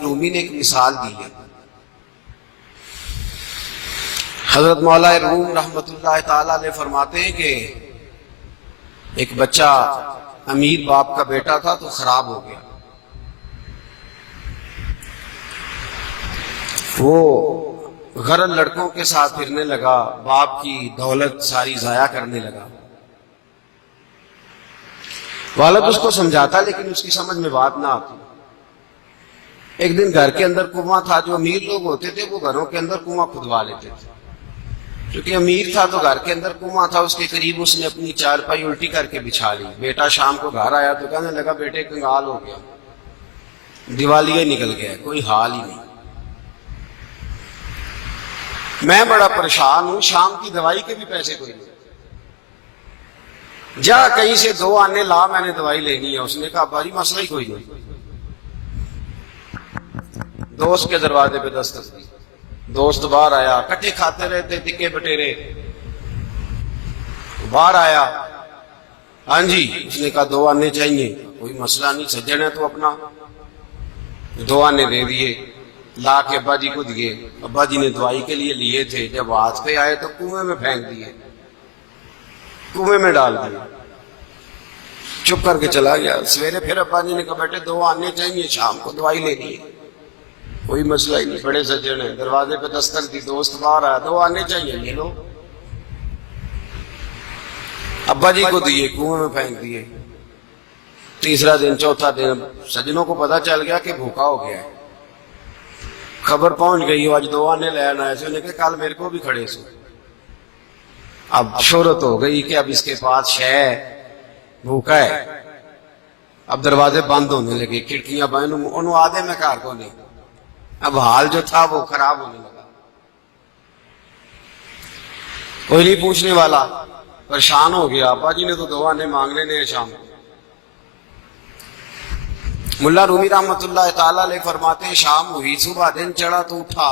رومی نے ایک مثال دی ہے. حضرت مولا روم رحمت اللہ تعالی علیہ فرماتے ہیں کہ ایک بچہ امیر باپ کا بیٹا تھا تو خراب ہو گیا. وہ غرض لڑکوں کے ساتھ پھرنے لگا، باپ کی دولت ساری ضائع کرنے لگا. والد اس کو سمجھاتا لیکن اس کی سمجھ میں بات نہ آتی. ایک دن گھر کے اندر کنواں تھا. جو امیر لوگ ہوتے تھے وہ گھروں کے اندر کنواں کھدوا لیتے تھے. کیونکہ امیر تھا تو گھر کے اندر کنواں تھا، اس کے قریب اس نے اپنی چارپائی الٹی کر کے بچھا لی. بیٹا شام کو گھر آیا تو کہنے لگا بیٹے کنگال ہو گیا، دیوالیہ نکل گیا، کوئی حال ہی نہیں. میں بڑا پریشان ہوں، شام کی دوائی کے بھی پیسے کوئی نہیں. جا کہیں سے 2 آنے لا، میں نے دوائی لینی ہے. اس نے کہا ابا جی مسئلہ ہی کوئی نہیں. دوست کے دروازے پہ دستک دی. دوست باہر آیا، کٹھے کھاتے رہتے ٹکے بٹیرے. باہر آیا، ہاں جی. اس نے کہا 2 آنے چاہیے. کوئی مسئلہ نہیں، سجن ہے تو اپنا. 2 آنے دے دیے، لا کے ابا جی کو دیے. ابا جی نے دوائی کے لیے لیے تھے، جب ہاتھ پہ آئے تو کنویں میں پھینک دیے، کنویں میں ڈال دیے. چپ کر کے چلا گیا. سویرے پھر ابا جی نے کہا بیٹے 2 آنے چاہیے، شام کو دوائی لینی ہے. کوئی مسئلہ ہی نہیں، بڑے سجن ہیں. دروازے پہ دستک دی، دوست باہر آیا، 2 آنے چاہیے، لے لو. ابا جی کو دیے، کنویں میں پھینک دیے. تیسرا دن، چوتھا دن، سجنوں کو پتا چل گیا کہ بھوکا ہو گیا ہے. خبر پہنچ گئی آج 2 آنے لے آنا ہے. اس نے کہا کل میرے کو بھی کھڑے سو. اب شہرت ہو گئی کہ اب اس کے پاس شے بھوکا ہے. اب دروازے بند ہونے لگے، کھڑکیاں بند. انہوں آدھے میں کار کو نہیں. اب حال جو تھا وہ خراب ہونے لگا. کوئی نہیں پوچھنے والا، پریشان ہو گیا. ابا جی نے تو 2 آنے مانگ لینے ہیں شام کو. ملا رومی رحمت اللہ تعالیٰ علیہ فرماتے ہیں شام ہوئی، صبح دن چڑھا تو اٹھا.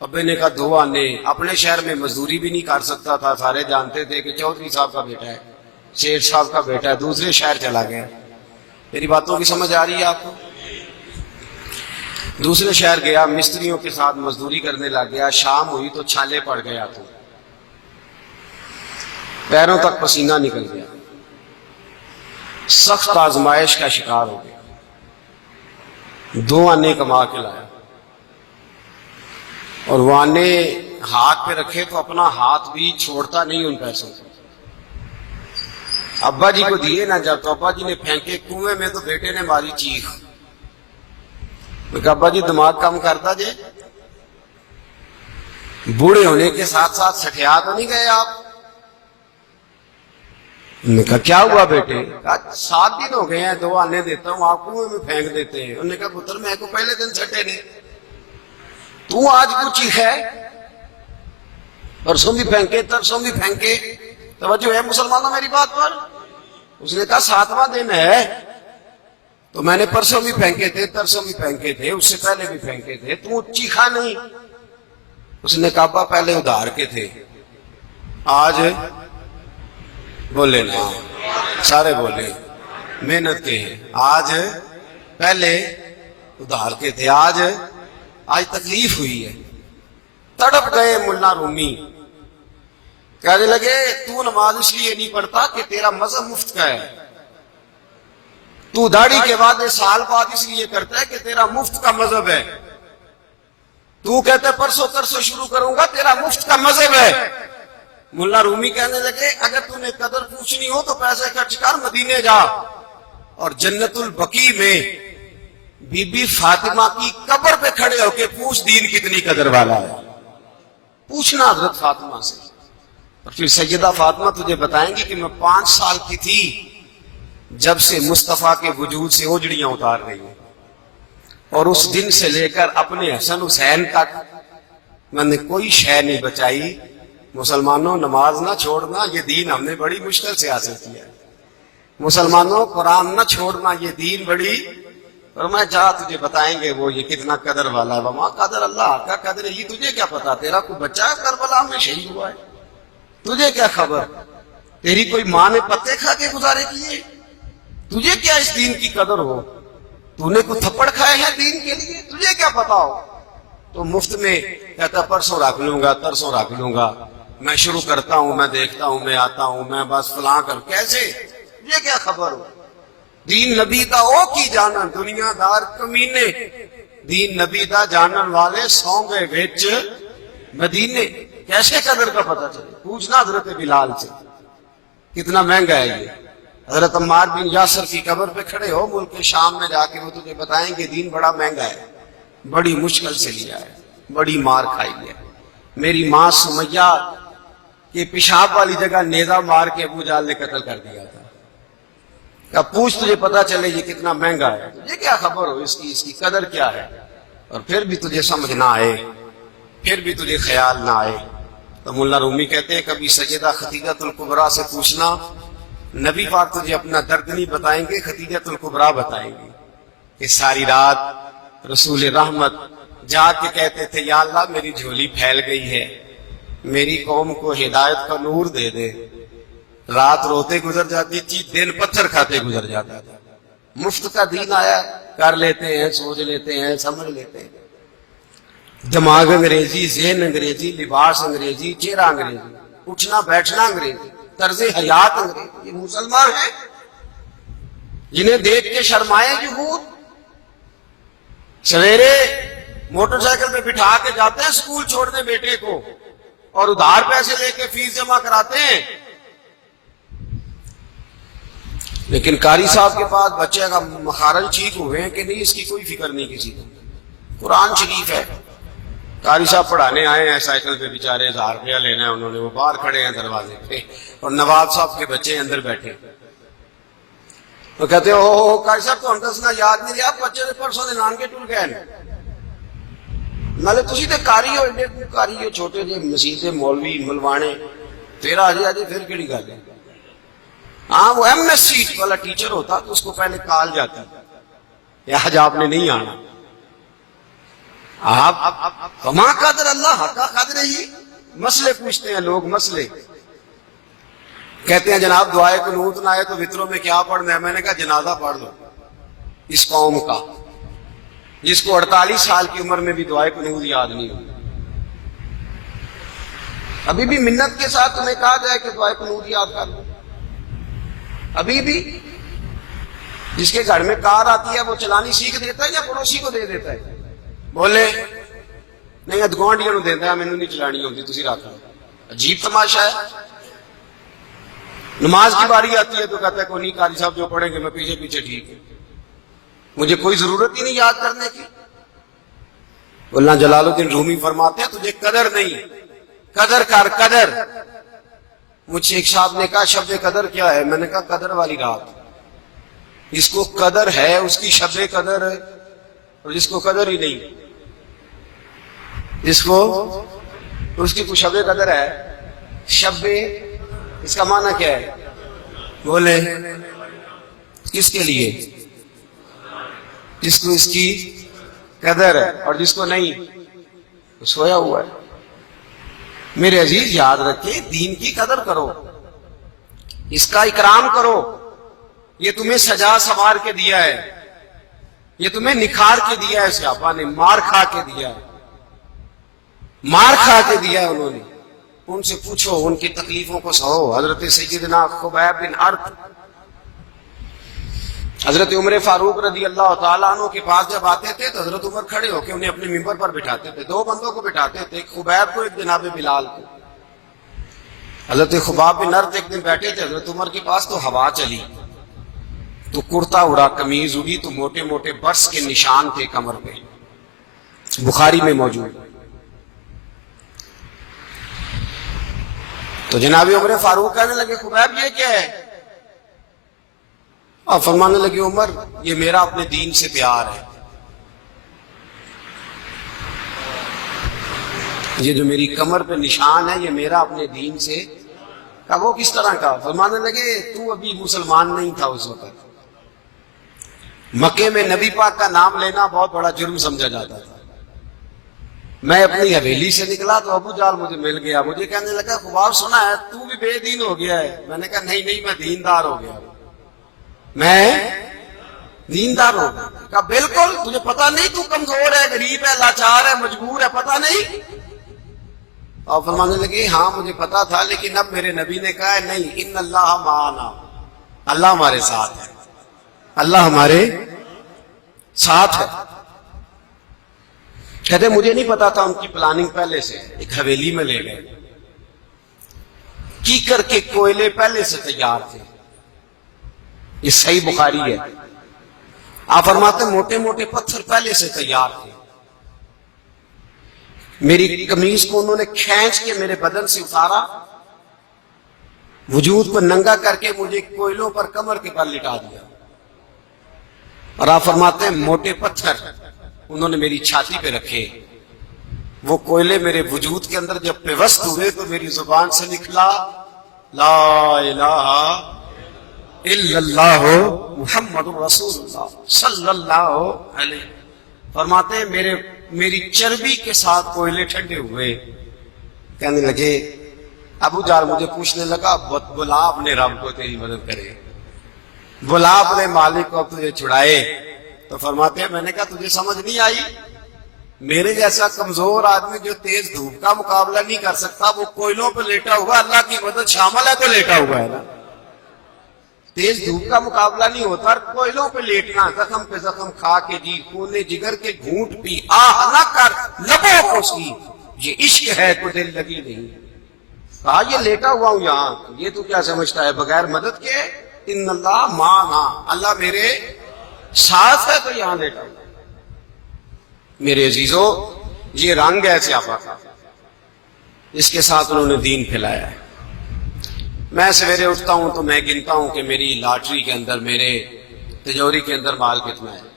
ابے نے کہا 2 آنے. اپنے شہر میں مزدوری بھی نہیں کر سکتا تھا، سارے جانتے تھے کہ چودھری صاحب کا بیٹا ہے، شیخ صاحب کا بیٹا ہے. دوسرے شہر چلا گیا. میری باتوں کی سمجھ آ رہی ہے آپ کو؟ دوسرے شہر گیا، مستریوں کے ساتھ مزدوری کرنے لگ گیا. شام ہوئی تو چھالے پڑ گیا، تو پیروں تک پسینہ نکل گیا. سخت آزمائش کا شکار ہو گیا. 2 آنے کما کے لایا اور وہ آنے ہاتھ پہ رکھے تو اپنا ہاتھ بھی چھوڑتا نہیں ان پیسوں کو. ابا جی کو دیے نا جب، تو ابا جی نے پھینکے کنویں میں تو بیٹے نے ماری چیخ. ابا جی دماغ کم کرتا جے، بوڑھے ہونے کے ساتھ ساتھ سٹھیا تو نہیں گئے آپ؟ انہوں نے کہا کیا ہوا بیٹے؟ کہا 7 دن ہو گئے ہیں 2 آنے دیتا ہوں آپ کنویں میں پھینک دیتے ہیں. انہوں نے کہا پتر میں کو پہلے دن سٹے نے، تو آج کچھ ہی ہے، پرسوں بھی پھینکے ترسوں بھی پھینکے. توجہ ہے مسلمانوں میری بات پر؟ اس نے کہا 7واں دن ہے تو میں نے پرسوں بھی پھینکے تھے، ترسوں بھی پھینکے تھے، اس سے پہلے بھی پھینکے تھے، تو چیخا نہیں. اس نے کہا ابا پہلے ادھار کے تھے، آج بولے نا، سارے بولے محنت کے ہیں. آج پہلے ادھار کے تھے، آج تکلیف ہوئی ہے. تڑپ گئے ملا رومی. کہنے لگے تو نماز اس لیے نہیں پڑھتا کہ تیرا مذہب مفت کا ہے. تو داڑھی کے بعد سال بعد اس لیے کرتا ہے کہ تیرا مفت کا مذہب ہے. تو کہتا ہے پرسوں ترسوں شروع کروں گا، تیرا مفت کا مذہب ہے. ملا رومی کہنے لگے اگر تو نے قدر پوچھنی ہو تو پیسے خرچ کر مدینے جا اور جنت البقیع میں بی بی فاطمہ کی قبر پہ کھڑے ہو کے پوچھ دین کتنی قدر والا ہے. پوچھنا حضرت فاطمہ سے. اور پھر سیدہ فاطمہ تجھے بتائیں گی کہ میں 5 سال کی تھی جب سے مصطفیٰ کے وجود سے اوجڑیاں اتار گئی ہیں، اور اس دن سے لے کر اپنے حسن حسین تک میں نے کوئی شے نہیں بچائی. مسلمانوں نماز نہ چھوڑنا، یہ دین ہم نے بڑی مشکل سے حاصل کیا ہے. مسلمانوں قرآن نہ چھوڑنا، یہ دین بڑی. اور میں جا تجھے بتائیں گے وہ یہ کتنا قدر والا ہے. وما قدر اللہ کا قدر ہے. یہ تجھے کیا پتا؟ تیرا کوئی بچہ کربلا میں شہید ہوا ہے، تجھے کیا خبر؟ تیری کوئی ماں نے پتے کھا کے گزارے کیے؟ تجھے کیا اس دین کی قدر ہو؟ تو نے کوئی تھپڑ کھائے ہیں دین کے لیے؟ تجھے کیا پتا ہو؟ تو مفت میں کہتا پرسوں رکھ لوں گا، ترسوں رکھ لوں گا، میں شروع کرتا ہوں، میں دیکھتا ہوں، میں آتا ہوں، میں بس فلاں کر، کیسے؟ تجھے کیا خبر ہو؟ دین نبی دا او کی جانن، دنیا دار کمینے دین نبی دا جانن والے سو گئے وچ مدینے، کیسے قدر کا پتہ چلے؟ پوچھنا حضرت بلال سے، کتنا مہنگا ہے یہ۔ حضرت عمار بن یاسر کی قبر پہ کھڑے ہو ملک شام میں جا کے، وہ تجھے بتائیں کہ دین بڑا مہنگا ہے، بڑی مشکل سے لیا ہے، بڑی مار کھائی ہے۔ میری ماں سمیہ کے پیشاب والی جگہ نیزہ مار کے ابو جہل نے قتل کر دیا تھا۔ اب پوچھ تجھے پتا چلے یہ کتنا مہنگا ہے، تجھے کیا خبر ہو اس کی قدر کیا ہے؟ اور پھر بھی تجھے سمجھ نہ آئے، پھر بھی تجھے خیال نہ آئے۔ تو مولا رومی کہتے ہیں کبھی سیدہ خدیجہ الکبریٰ سے پوچھنا، نبی پاک تجھے اپنا درد نہیں بتائیں گے، خدیجہ الکبریٰ بتائیں گے کہ ساری رات رسول رحمت جا کے کہتے تھے یا اللہ میری جھولی پھیل گئی ہے، میری قوم کو ہدایت کا نور دے دے۔ رات روتے گزر جاتی تھی، دن پتھر کھاتے گزر جاتا تھا۔ مفت کا دین آیا، کر لیتے ہیں، سوچ لیتے ہیں، سمجھ لیتے ہیں، دماغ انگریزی، ذہن انگریزی، لباس انگریزی، چہرہ انگریزی، اٹھنا بیٹھنا انگریزی، طرز حیات انگریزی۔ یہ مسلمان ہیں جنہیں دیکھ کے شرمائے یہود، سویرے موٹر سائیکل پہ بٹھا کے جاتے ہیں اسکول چھوڑنے بیٹے کو، اور ادھار پیسے لے کے فیس جمع کراتے ہیں۔ لیکن قاری صاحب کے پاس بچے کا مخارج ٹھیک ہوئے ہیں کہ نہیں، اس کی کوئی فکر نہیں کسی کو۔ قرآن شریف ہے، قاری صاحب پڑھانے آئے ہیں سائیکل پہ، بیچارے 1000 روپیہ لینا ہے انہوں نے، وہ باہر کھڑے ہیں دروازے پہ، اور نواب صاحب کے بچے اندر بیٹھے۔ تو کہتے ہو قاری صاحب تو دسنا یاد نہیں رہا، بچے نے پرسوں دے نان کے ٹول گئے نالے تسی تے قاری ہو، ایڈے قاری ہو، چھوٹے جے مسیح دے مولوی ملوانے، تیرا آجے پھر کیڑی گل ہے؟ ہاں وہ ایم ایس سی والا ٹیچر ہوتا تو اس کو پہلے کال جاتی کہ آج آپ نے نہیں آنا۔ آپ کما قدر اللہ حقا قدر ہی، مسئلے پوچھتے ہیں لوگ، مسئلے کہتے ہیں جناب دعائے قنوت نہ آئے تو وطروں میں کیا پڑھنا ہے؟ میں نے کہا جنازہ پڑھ دو اس قوم کا جس کو 48 سال کی عمر میں بھی دعائے قنوت یاد نہیں ہوئی۔ ابھی بھی منت کے ساتھ تمہیں کہا جائے کہ دعائے قنوت یاد کر لو، ابھی بھی جس کے گھر میں کار آتی ہے وہ چلانی سیکھ دیتا ہے یا پڑوسی کو دے دیتا ہے؟ بولے نہیں ادگوانڈیاں نو دیتا ہے، مینوں نہیں چلانی ہوتی، تسی رکھ لو۔ عجیب تماشا ہے۔ نماز کی باری آتی ہے تو کہتا ہے کوئی نہیں قاری صاحب جو پڑھیں گے میں پیچھے پیچھے ٹھیک ہے، مجھے کوئی ضرورت ہی نہیں یاد کرنے کی۔ اللہ جلال الدین رومی فرماتے ہیں تجھے قدر نہیں، قدر کر قدر۔ مجھ سے ایک صاحب نے کہا شب قدر کیا ہے؟ میں نے کہا قدر والی رات، جس کو قدر ہے اس کی شب قدر ہے، اور جس کو قدر ہی نہیں، جس کو اس کی کوئی شب قدر ہے، شب اس کا معنی کیا ہے؟ بولے کس کے لیے؟ جس کو اس کی قدر ہے، اور جس کو نہیں وہ سویا ہوا ہے۔ میرے عزیز یاد رکھیں، دین کی قدر کرو، اس کا اکرام کرو۔ یہ تمہیں سجا سوار کے دیا ہے، یہ تمہیں نکھار کے دیا ہے، صحابہ نے مار کھا کے دیا ہے، مار کھا کے دیا ہے انہوں نے۔ ان سے پوچھو، ان کی تکلیفوں کو سہو۔ حضرت سیدنا خبیب بن ارط حضرت عمر فاروق رضی اللہ تعالیٰ عنہ کے پاس جب آتے تھے تو حضرت عمر کھڑے ہو کے انہیں اپنے ممبر پر بٹھاتے تھے۔ 2 بندوں کو بٹھاتے تھے، ایک خبیب کو، ایک جناب بلال کو۔ حضرت خبیب بن ارط ایک دن بیٹھے تھے حضرت عمر کے پاس، تو ہوا چلی تو کرتا اڑا، قمیض اڑی تو موٹے موٹے برس کے نشان تھے کمر پہ، بخاری میں موجود۔ تو جناب عمر فاروق کہنے لگے خبیب یہ کیا ہے؟ اور فرمانے لگے عمر یہ میرا اپنے دین سے پیار ہے، یہ جو میری کمر پہ نشان ہے یہ میرا اپنے دین سے۔ کہا وہ کس طرح کا؟ فرمانے لگے تو ابھی مسلمان نہیں تھا اس وقت، مکے میں نبی پاک کا نام لینا بہت بڑا جرم سمجھا جاتا تھا۔ میں اپنی حویلی سے نکلا تو ابو جال مجھے مل گیا، مجھے کہنے لگا خباب سنا ہے تو بھی بے دین ہو گیا ہے؟ میں نے کہا نہیں میں دیندار ہو گیا، میں دیندار ہو گئے؟ کہا بالکل، تجھے پتا نہیں تو کمزور ہے، غریب ہے، لاچار ہے، مجبور ہے، پتا نہیں؟ اور فرمانے لگے ہاں مجھے پتا تھا، لیکن اب میرے نبی نے کہا ہے نہیں، ان اللہ معنا، اللہ ہمارے ساتھ ہے، اللہ ہمارے ساتھ ہے۔ کہتے مجھے نہیں پتا تھا، ان کی پلاننگ پہلے سے، ایک حویلی میں لے گئے، کیکر کے کوئلے پہلے سے تیار تھے، یہ صحیح بخاری ہے۔ آپ فرماتے ہیں موٹے موٹے پتھر پہلے سے تیار تھے، میری قمیض کو انہوں نے کھینچ کے میرے بدن سے اتارا، وجود کو ننگا کر کے مجھے کوئلوں پر کمر کے پر لٹا دیا، اور آپ فرماتے ہیں موٹے پتھر انہوں نے میری چھاتی پہ رکھے، وہ کوئلے میرے وجود کے اندر جب پیوست ہوئے تو میری زبان سے نکلا لا الہ الا اللہ محمد رسول اللہ صلی اللہ علیہ۔ فرماتے ہیں میری چربی کے ساتھ کوئلے ٹھنڈے ہوئے، کہنے لگے ابو جال مجھے پوچھنے لگا بلا اپنے رب کو تیری مدد کرے، بلا اپنے مالک کو تجھے چھڑائے۔ تو فرماتے ہیں میں نے کہا تجھے سمجھ نہیں آئی، میرے جیسا کمزور آدمی جو تیز دھوپ کا مقابلہ نہیں کر سکتا وہ کوئلوں پہ لیٹا ہوا، اللہ کی مدد شامل ہے تو لیٹا ہوا ہے نا، تیز دھوپ کا مقابلہ نہیں ہوتا، کوئلوں پہ لیٹنا، زخم پہ زخم کھا کے جی خونے جگر کے گھونٹ پی آہ نہ کر لبوں کو سی، یہ عشق ہے تو دل لگی نہیں۔ کہا یہ لیٹا ہوا ہوں یہاں، یہ تو کیا سمجھتا ہے بغیر مدد کے، ان اللہ معنا، اللہ میرے ساتھ ہے تو یہاں لیٹا ہوں۔ میرے عزیزو یہ رنگ ہے صحابہ کا، اس کے ساتھ انہوں نے دین پھیلایا ہے۔ میں سویرے اٹھتا ہوں تو میں گنتا ہوں کہ میری لاٹری کے اندر، میرے تجوری کے اندر مال کتنا ہے،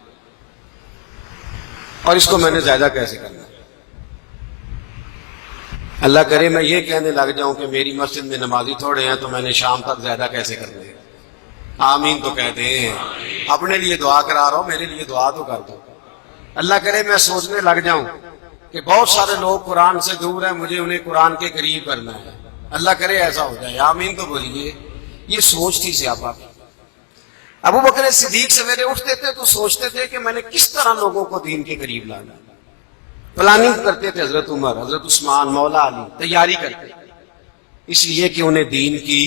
اور اس کو میں نے زیادہ کیسے کرنا ہے۔ اللہ کرے میں یہ کہنے لگ جاؤں کہ میری مسجد میں نمازی تھوڑے ہیں تو میں نے شام تک زیادہ کیسے کرنا ہے۔ آمین تو کہتے ہیں، اپنے لیے دعا کرا رہا ہوں، میرے لیے دعا تو کر دو۔ اللہ کرے میں سوچنے لگ جاؤں کہ بہت سارے لوگ قرآن سے دور ہیں، مجھے انہیں قرآن کے قریب کرنا ہے، اللہ کرے ایسا ہو جائے، آمین تو بولیے۔ یہ سوچ تھی صحابہ کی۔ ابو بکر صدیق سویرے اٹھتے تھے تو سوچتے تھے کہ میں نے کس طرح لوگوں کو دین کے قریب لانا، پلاننگ کرتے تھے۔ حضرت عمر، حضرت عثمان، مولا علی تیاری کرتے، اس لیے کہ انہیں دین کی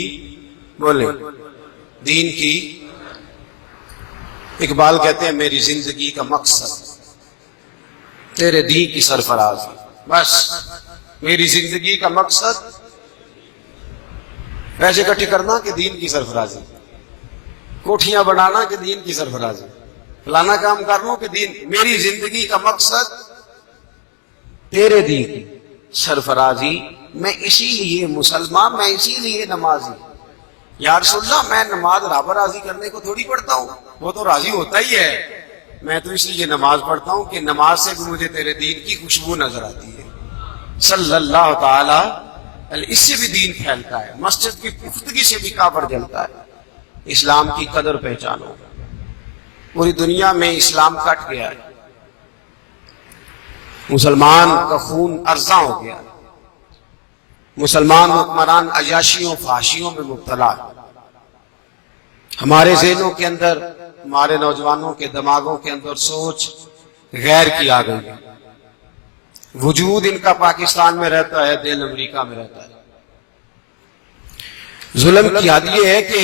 بولے دین کی، اقبال کہتے ہیں میری زندگی کا مقصد تیرے دین کی سرفرازی، بس میری زندگی کا مقصد پیسے اکٹھے کرنا کہ دین کی سرفرازی، کوٹھیاں بنانا کہ دین کی سرفرازی، فلانا کام کر لوں کہ دین، میری زندگی کا مقصد تیرے دین کی سرفرازی، میں اسی لیے مسلمان، میں اسی لیے نمازی۔ یا رسول اللہ میں نماز رب راضی کرنے کو تھوڑی پڑھتا ہوں، وہ تو راضی ہوتا ہی ہے، میں تو اس لیے نماز پڑھتا ہوں کہ نماز سے بھی مجھے تیرے دین کی خوشبو نظر آتی ہے صلی اللہ تعالی، اس سے بھی دین پھیلتا ہے، مسجد کی پختگی سے بھی کافر جلتا ہے۔ اسلام کی قدر پہچانو، پوری دنیا میں اسلام کٹ گیا ہے، مسلمان کا خون ارزاں ہو گیا، مسلمان حکمران عیاشیوں فحاشیوں میں مبتلا ہے۔ ہمارے ذہنوں کے اندر، ہمارے نوجوانوں کے دماغوں کے اندر سوچ غیر کی آ گئی، وجود ان کا پاکستان میں رہتا ہے، دل امریکہ میں رہتا ہے۔ ظلم کی حد یہ ہے کہ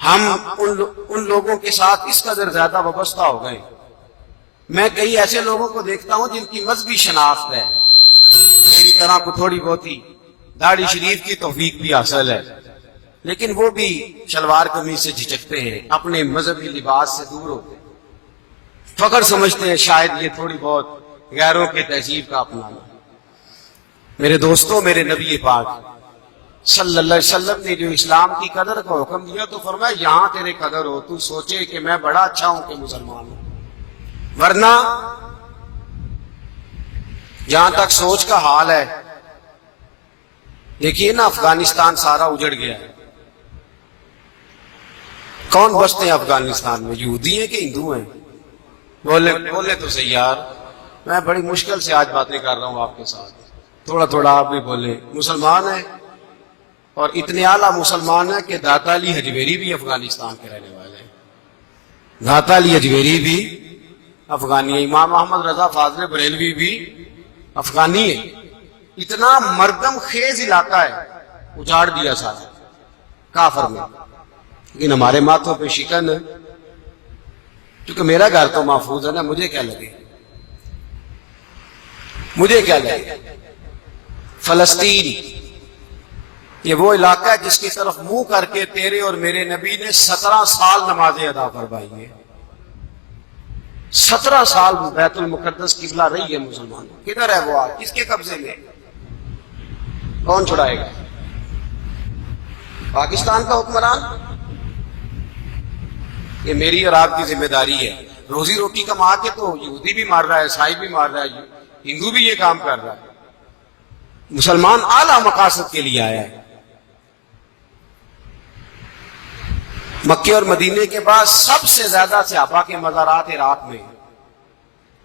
ہم ان لوگوں کے ساتھ اس قدر زیادہ وابستہ ہو گئے۔ میں کئی ایسے لوگوں کو دیکھتا ہوں جن کی مذہبی شناخت ہے، میری طرح کو تھوڑی بہتی داڑھی شریف کی توفیق بھی حاصل ہے، لیکن وہ بھی شلوار قمیض سے جھجکتے ہیں، اپنے مذہبی لباس سے دور ہوتے ہیں، فخر سمجھتے ہیں شاید یہ تھوڑی بہت غیروں کے تہذیب کا اپنانا۔ میرے دوستوں، میرے نبی پاک صلی اللہ علیہ وسلم نے جو اسلام کی قدر کا حکم دیا تو فرمایا یہاں تیرے قدر ہو، تو سوچے کہ میں بڑا اچھا ہوں کہ مسلمان ہوں، ورنہ جہاں تک سوچ کا حال ہے، دیکھیے نا افغانستان سارا اجڑ گیا ہے، کون بستے ہیں افغانستان میں؟ یہودی ہیں کہ ہندو ہیں؟ بولے تو صحیح یار، میں بڑی مشکل سے آج باتیں کر رہا ہوں آپ کے ساتھ، تھوڑا تھوڑا آپ بھی بولے۔ مسلمان ہیں، اور اتنے اعلیٰ مسلمان ہیں کہ داتا علی حجویری بھی افغانستان کے رہنے والے ہیں، دھاتا علی اجمیری بھی افغانی ہے، امام محمد رضا فاضل بریلوی بھی افغانی ہے. اتنا مردم خیز علاقہ ہے، اجاڑ دیا سارا کافر میں. لیکن ہمارے ماتھوں پہ شکن ہے، کیونکہ میرا گھر تو محفوظ ہے نا، مجھے کیا لگے، مجھے کیا لگے. فلسطین یہ وہ علاقہ ہے جس کی طرف منہ کر کے تیرے اور میرے نبی نے 17 سال نمازیں ادا فرمائی ہیں. 17 سال بیت المقدس قبلہ رہی ہے مسلمانوں. کدھر ہے وہ آج، کس کے قبضے میں، کون چھڑائے گا؟ پاکستان کا حکمران. یہ میری اور آپ کی ذمہ داری ہے. روزی روٹی کما کے تو یہودی بھی مار رہا ہے، عیسائی بھی مار رہا ہے، ہندو بھی یہ کام کر رہا ہے. مسلمان اعلیٰ مقاصد کے لیے آیا ہے. مکے اور مدینے کے بعد سب سے زیادہ صحابہ کے مزارات عراق میں.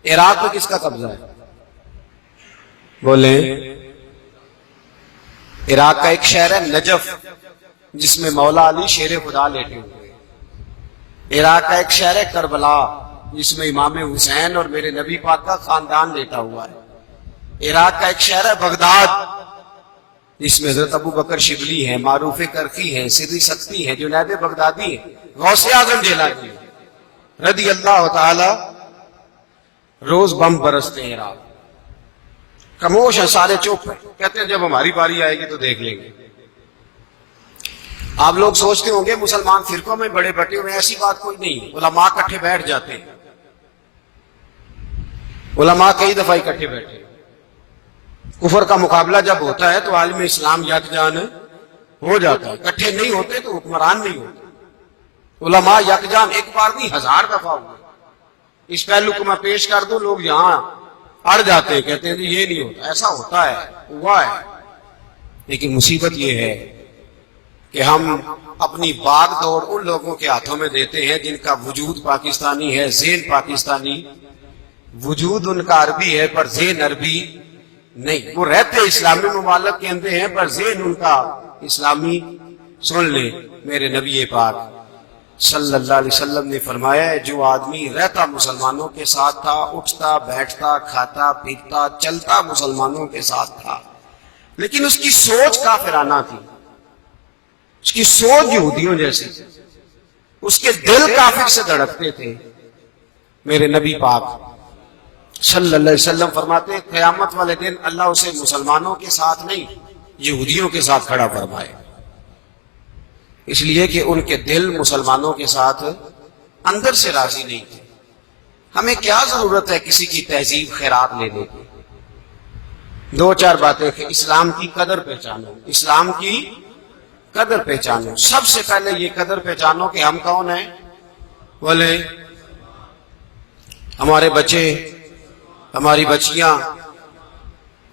عراق میں کس کا قبضہ ہے بولیں؟ عراق کا ایک شہر ہے نجف، جس میں مولا علی شیر خدا لیٹے ہوئے. عراق کا ایک شہر ہے کربلا، جس میں امام حسین اور میرے نبی پاک کا خاندان لیٹا ہوا ہے. عراق کا ایک شہر ہے بغداد، جس میں حضرت ابو بکر شبلی ہیں، معروف کرخی ہیں، سری سختی ہیں، جنید بغدادی ہیں، غوث اعظم جیلانی رضی اللہ تعالی. روز بم برستے ہیں عراق. خاموش ہیں سارے، چپ ہیں، کہتے ہیں جب ہماری باری آئے گی تو دیکھ لیں گے. آپ لوگ سوچتے ہوں گے مسلمان فرقوں میں بڑے بٹے ہوئے، ایسی بات کوئی نہیں. علماء اکٹھے بیٹھ جاتے ہیں، علماء کئی دفعہ اکٹھے بیٹھے. کفر کا مقابلہ جب ہوتا ہے تو عالم اسلام یکجان ہو جاتا ہے. اکٹھے نہیں ہوتے تو حکمران نہیں ہوتے. علماء یکجان ایک بار نہیں 1000 دفعہ ہوئے. اس پہلو کو میں پیش کر دوں، لوگ یہاں اڑ جاتے ہیں، کہتے ہیں یہ نہیں ہوتا. ایسا ہوتا ہے، ہوا ہے. لیکن مصیبت یہ ہے کہ ہم اپنی باغ دوڑ ان لوگوں کے ہاتھوں میں دیتے ہیں جن کا وجود پاکستانی ہے، ذہن پاکستانی، وجود ان کا عربی ہے پر ذہن عربی نہیں. وہ رہتے اسلامی ممالک کے اندر ہیں پر ذہن ان کا اسلامی. سن لیں، میرے نبی پاک صلی اللہ علیہ وسلم نے فرمایا ہے جو آدمی رہتا مسلمانوں کے ساتھ تھا، اٹھتا بیٹھتا کھاتا پیتا چلتا مسلمانوں کے ساتھ تھا، لیکن اس کی سوچ کافرانہ تھی، اس کی سوچ یہودیوں جیسی، اس کے دل کافر سے دھڑکتے تھے. میرے نبی پاک صلی اللہ علیہ وسلم فرماتے ہیں قیامت والے دن اللہ اسے مسلمانوں کے ساتھ نہیں یہودیوں کے ساتھ کھڑا فرمائے، اس لیے کہ ان کے دل مسلمانوں کے ساتھ اندر سے راضی نہیں تھے. ہمیں کیا ضرورت ہے کسی کی تہذیب خیرات لینے کی؟ 2-4 باتیں کہ اسلام کی قدر پہچانو، اسلام کی قدر پہچانو. سب سے پہلے یہ قدر پہچانو کہ ہم کون ہیں. بولے ہمارے بچے، ہماری بچیاں،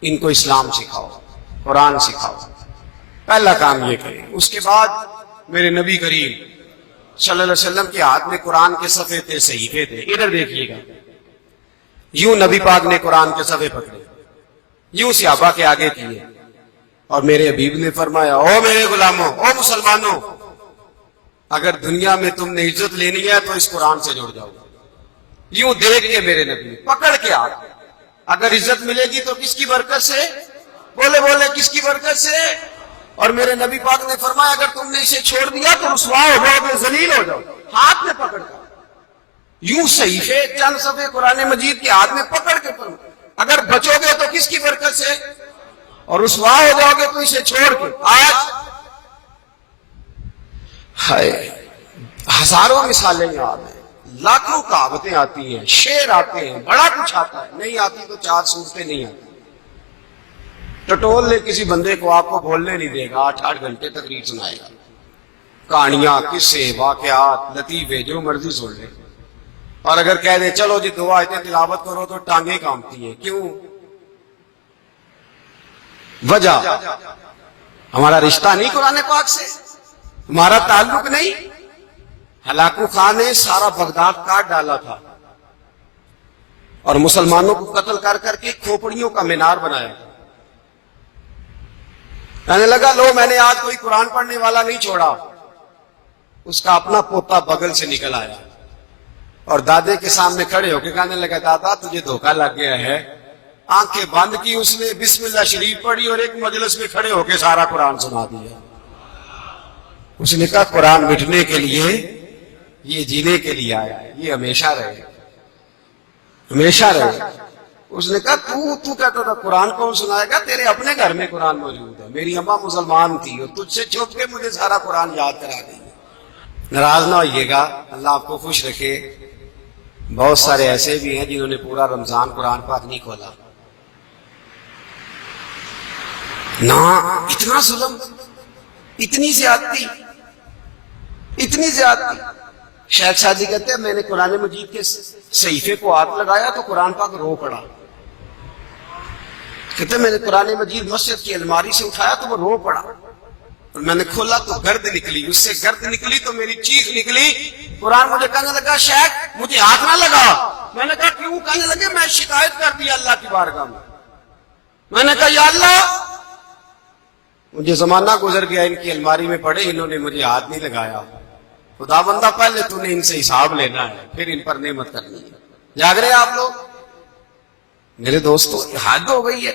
ان کو اسلام سکھاؤ، قرآن سکھاؤ. پہلا کام یہ کریں. اس کے بعد میرے نبی کریم صلی اللہ علیہ وسلم کے ہاتھ میں قرآن کے صفحے تھے، صحیفے تھے. ادھر دیکھیے گا، یوں نبی پاک نے قرآن کے صفحے پکڑے، یوں صحابہ کے آگے کیے، اور میرے حبیب نے فرمایا او میرے غلاموں، او مسلمانوں، اگر دنیا میں تم نے عزت لینی ہے تو اس قرآن سے جڑ جاؤ. یوں دیکھ کے میرے نبی پکڑ کے آگے. اگر عزت ملے گی تو کس کی برکت سے؟ بولے بولے کس کی برکت سے؟ اور میرے نبی پاک نے فرمایا اگر تم نے اسے چھوڑ دیا تو رسوا ہو جاؤ گے، ذلیل ہو جاؤ. ہاتھ میں پکڑ کر یوں صحیفے چند صفحے قرآن مجید کے ہاتھ میں پکڑ کے پڑھو. اگر بچو گے تو کس کی برکت سے؟ اور رسوا ہو جاؤ گے تو اسے چھوڑ کے. آج ہزاروں مثالیں یاد ہیں، لاکھوں کہاوتیں آتی ہیں، شعر آتے ہیں، بڑا کچھ آتا ہے. نہیں آتی تو 4 صورتیں نہیں آتی. ٹٹول نے کسی بندے کو آپ کو بولنے نہیں دے گا، 8-8 گھنٹے تقریر سنائے گا. کہانیاں، قصے، واقعات، لطیفے جو مرضی سن لے. اور اگر کہہ دے چلو جی 2 آیتیں تلاوت کرو تو ٹانگیں کانپتی ہیں. کیوں؟ وجہ ہمارا رشتہ نہیں قرآن پاک سے، ہمارا تعلق نہیں. ہلاکو خان نے سارا بغداد کاٹ ڈالا تھا اور مسلمانوں کو قتل کر کر کے کھوپڑیوں کا مینار بنایا تھا. کہنے لگا لو میں نے آج کوئی قرآن پڑھنے والا نہیں چھوڑا. اس کا اپنا پوتا بغل سے نکل آیا، اور دادے کے سامنے کھڑے ہو کے کہنے لگا دادا تجھے دھوکہ لگ گیا ہے. آنکھیں بند کی اس نے, بسم اللہ شریف پڑھی اور ایک مجلس میں کھڑے ہو کے سارا قرآن سنا دیا. اس نے کہا قرآن مٹنے کے لیے, یہ جینے کے لیے آیا ہے, یہ ہمیشہ رہے, ہمیشہ رہے. اس نے کہا تو کہتا تھا قرآن کون سنائے گا, تیرے اپنے گھر میں قرآن موجود ہے, میری اماں مسلمان تھی اور تجھ سے چھپ کے مجھے سارا قرآن یاد کرا دی. ناراض نہ ہوئیے گا, اللہ آپ کو خوش رکھے. بہت سارے ایسے بھی ہیں جنہوں نے پورا رمضان قرآن پاک نہیں کھولا. نہ اتنا ظلم, اتنی زیادتی, اتنی زیادتی. شیخ شادی کہتے ہیں میں نے قرآن مجید کے صحیفے کو ہاتھ لگایا تو قرآن پاک رو پڑا. کہتے ہیں میں نے قرآن مجید مسجد کی الماری سے اٹھایا تو وہ رو پڑا, اور میں نے کھولا تو گرد نکلی, اس سے گرد نکلی تو میری چیخ نکلی. قرآن مجھے کہنے لگا شیخ مجھے ہاتھ نہ لگا. میں نے کہا کیوں؟ کہنے لگے میں شکایت کر دیا اللہ کی بارگاہ میں. میں نے کہا یا اللہ مجھے زمانہ گزر گیا ان کی الماری میں پڑے, انہوں نے مجھے ہاتھ نہیں لگایا. خدا بندہ پہلے تو نے ان سے حساب لینا ہے, پھر ان پر نعمت کرنی ہے. جاگ رہے آپ لوگ میرے دوستو؟ حد ہو گئی ہے.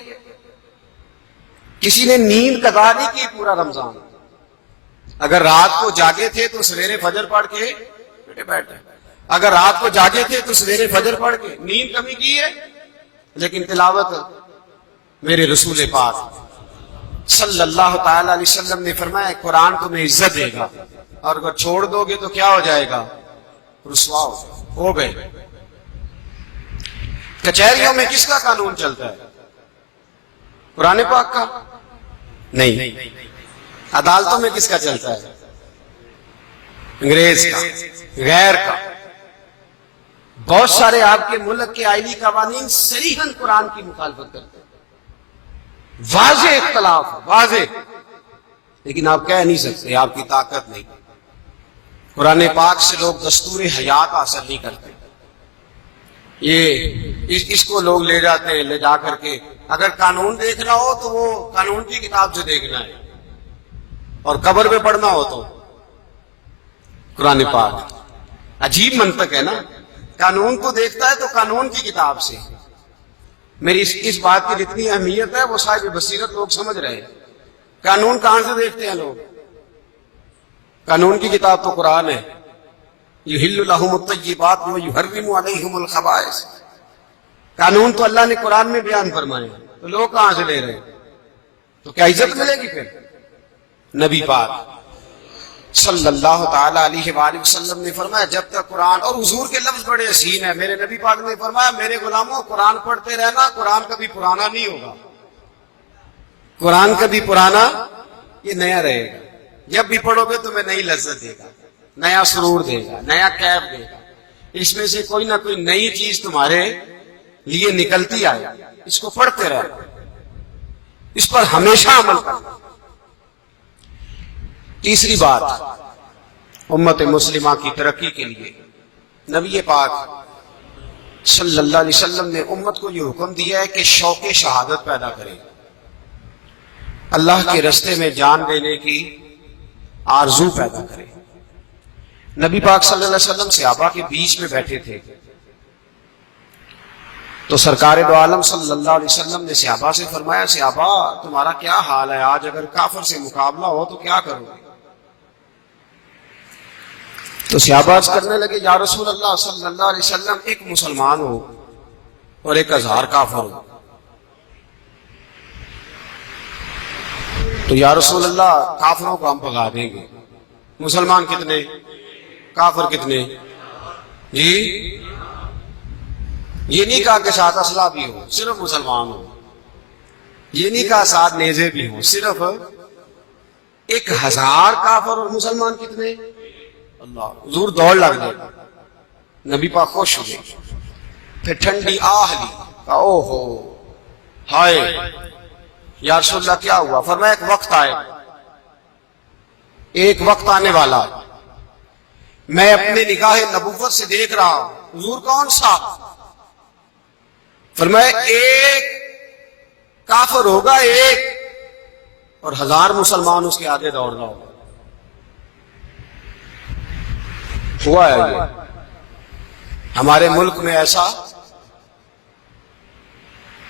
کسی نے نیند قضا نہیں کی پورا رمضان. اگر رات کو جاگے تھے تو سویرے فجر پڑھ کے بیٹھے, اگر رات کو جاگے تھے تو سویرے فجر پڑھ کے نیند کمی کی ہے. لیکن تلاوت میرے رسول پاک صلی اللہ تعالی علیہ وسلم نے فرمایا قرآن تمہیں عزت دے گا, اور اگر چھوڑ دو گے تو کیا ہو جائے گا؟ رسوا ہو گئے. کچہریوں میں کس کا قانون چلتا ہے؟ قرآن پاک کا نہیں. عدالتوں میں کس کا چلتا ہے؟ انگریز کا, غیر کا. بہت سارے آپ کے ملک کے آئینی قوانین صریحاً قرآن کی مخالفت کرتے ہیں. واضح اختلاف, واضح, لیکن آپ کہہ نہیں سکتے, آپ کی طاقت نہیں. قرآن پاک سے لوگ دستور حیات حاصل نہیں کرتے. یہ اس کو لوگ لے جاتے ہیں, لے جا کر کے اگر قانون دیکھنا ہو تو وہ قانون کی کتاب سے دیکھنا ہے, اور قبر میں پڑھنا ہو تو قرآن پاک. عجیب منطق ہے نا, قانون کو دیکھتا ہے تو قانون کی کتاب سے. میری اس بات کی جتنی اہمیت ہے وہ صاحب بصیرت لوگ سمجھ رہے ہیں. قانون کہاں سے دیکھتے ہیں لوگ؟ قانون کی کتاب تو قرآن ہے. یحل لہم الطیبات ویحرم علیہم الخبائث. قانون تو اللہ نے قرآن میں بیان فرمائے, تو لوگ کہاں سے لے رہے ہیں؟ تو کیا عزت ملے گی پھر؟ نبی پاک صلی اللہ تعالی علیہ وآلہ وسلم نے فرمایا جب تک قرآن, اور حضور کے لفظ بڑے حسین ہیں, میرے نبی پاک نے فرمایا میرے غلاموں قرآن پڑھتے رہنا, قرآن کبھی پرانا نہیں ہوگا. قرآن کبھی پرانا, یہ نیا رہے گا. جب بھی پڑھو گے تمہیں نئی لذت دے گا, نیا سرور دے گا, نیا کیف دے گا. اس میں سے کوئی نہ کوئی نئی چیز تمہارے لیے نکلتی آئے. اس کو پڑھتے رہنا, اس پر ہمیشہ عمل کرنا. تیسری بات, امت مسلمہ کی ترقی کے لیے نبی پاک صلی اللہ علیہ وسلم نے امت کو یہ حکم دیا ہے کہ شوق شہادت پیدا کرے, اللہ کے رستے میں جان دینے کی آرزو پیدا کرے. نبی پاک صلی اللہ علیہ وسلم صحابہ کے بیچ میں بیٹھے تھے تو سرکار دو عالم صلی اللہ علیہ وسلم نے صحابہ سے فرمایا صحابہ تمہارا کیا حال ہے, آج اگر کافر سے مقابلہ ہو تو کیا کرو گے؟ تو صحابہ عرض کرنے لگے یا رسول اللہ صلی اللہ علیہ وسلم ایک مسلمان ہو اور 1000 کافر ہو. تو یا رسول اللہ کافروں کو ہم بھگا دیں گے, مسلمان کتنے, کافر کتنے؟ جی یہ نہیں کہا کہ ساتھ اسلحہ بھی ہو, صرف مسلمان ہو. یہ نہیں کہا ساتھ نیزے بھی ہوں, صرف 1000 کافر اور مسلمان کتنے؟ اللہ. حضور دوڑ لگ گئے, نبی پاک خوش ہوئے, پھر ٹھنڈی آہ لی, او ہو ہائے یا رسول اللہ کیا ہوا؟ فرمایا ایک وقت آئے, ایک وقت آنے والا, میں اپنے نگاہ نبوت سے دیکھ رہا ہوں. حضور کون سا؟ فرمایا ایک کافر ہوگا ایک, اور 1000 مسلمان اس کے آگے دوڑ رہا ہوگا. ہوا ہے یہ ہمارے ملک میں ایسا